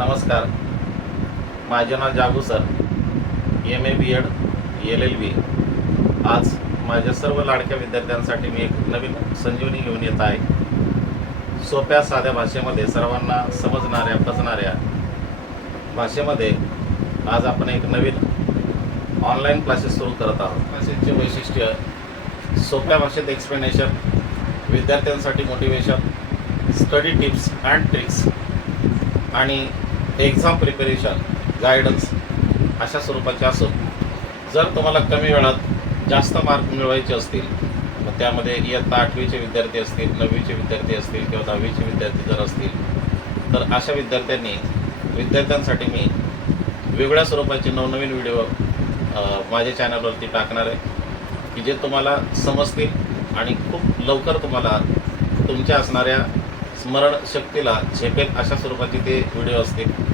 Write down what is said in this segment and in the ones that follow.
नमस्कार, माझे नाव जागू sir, MA BEd LLB। आज माझ्या सर्व लाडक्या विद्यार्थ्यांसाठी मी एक नवीन संजीवनी घेऊन येत आहे। सोप्या साध्या भाषेमध्ये सर्वांना समजणाऱ्या पचणाऱ्या भाषेमध्ये आज आपण एक नवीन ऑनलाईन क्लासेस सुरू करत आहोत। क्लासेसचे वैशिष्ट्य: सोप्या भाषेत एक्सप्लेनेशन, विद्यार्थ्यांसाठी motivation, study tips and tricks आणि एक्झाम प्रिपरेशन गायडन्स अशा स्वरूपाचे असून, जर तुम्हाला कमी वेळात जास्त मार्क मिळवायचे असतील, मग त्यामध्ये इयत्ता 8वीचे विद्यार्थी असतील, 9वीचे विद्यार्थी असतील किंवा 10वीचे विद्यार्थी जर असतील, तर अशा विद्यार्थ्यांसाठी मी वेगळ्या स्वरूपाचे नवनवीन व्हिडिओ माझ्या चॅनलवरती टाकणार आहे, की जे तुम्हाला समजतील आणि खूप लवकर तुम्हाला तुमच्या असणाऱ्या स्मरणशक्तीला झेपेल अशा स्वरूपाचे ते व्हिडिओ असतील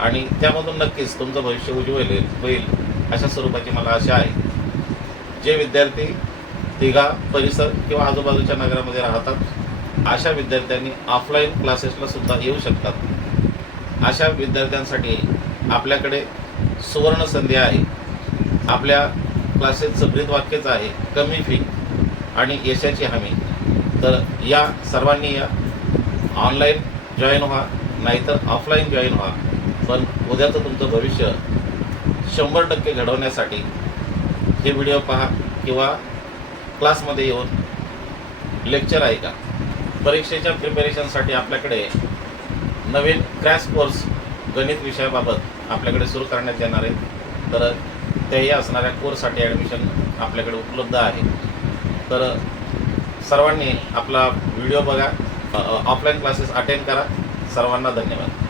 आणि त्यामधून नक्कीच तुमचं भविष्य उज्ज्वल होईल अशा स्वरूपाची मला आशा आहे। जे विद्यार्थी तिघा परिसर किंवा आजूबाजूच्या नगरामध्ये राहतात, अशा विद्यार्थ्यांनी ऑफलाईन क्लासेसला सुद्धा येऊ शकतात। अशा विद्यार्थ्यांसाठी आपल्याकडे सुवर्ण संधी आहे। आपल्या क्लासेसचं ब्रीदवाक्यच आहे, कमी फी आणि यशाची हमी। तर या सर्वांनी या ऑनलाईन जॉईन व्हा, नाहीतर ऑफलाईन जॉईन व्हा, पण उद्याचं तुमचं भविष्य 100% घडवण्यासाठी हे व्हिडिओ पहा किंवा क्लासमध्ये येऊन लेक्चर ऐका। परीक्षेच्या प्रिपरेशनसाठी आपल्याकडे नवीन क्रॅश कोर्स गणित विषयाबाबत आपल्याकडे सुरू करण्यात येणार आहे। तर त्याही असणाऱ्या कोर्ससाठी ॲडमिशन आपल्याकडे उपलब्ध आहे। तर सर्वांनी आपला व्हिडिओ बघा, ऑफलाईन क्लासेस अटेंड करा। सर्वांना धन्यवाद।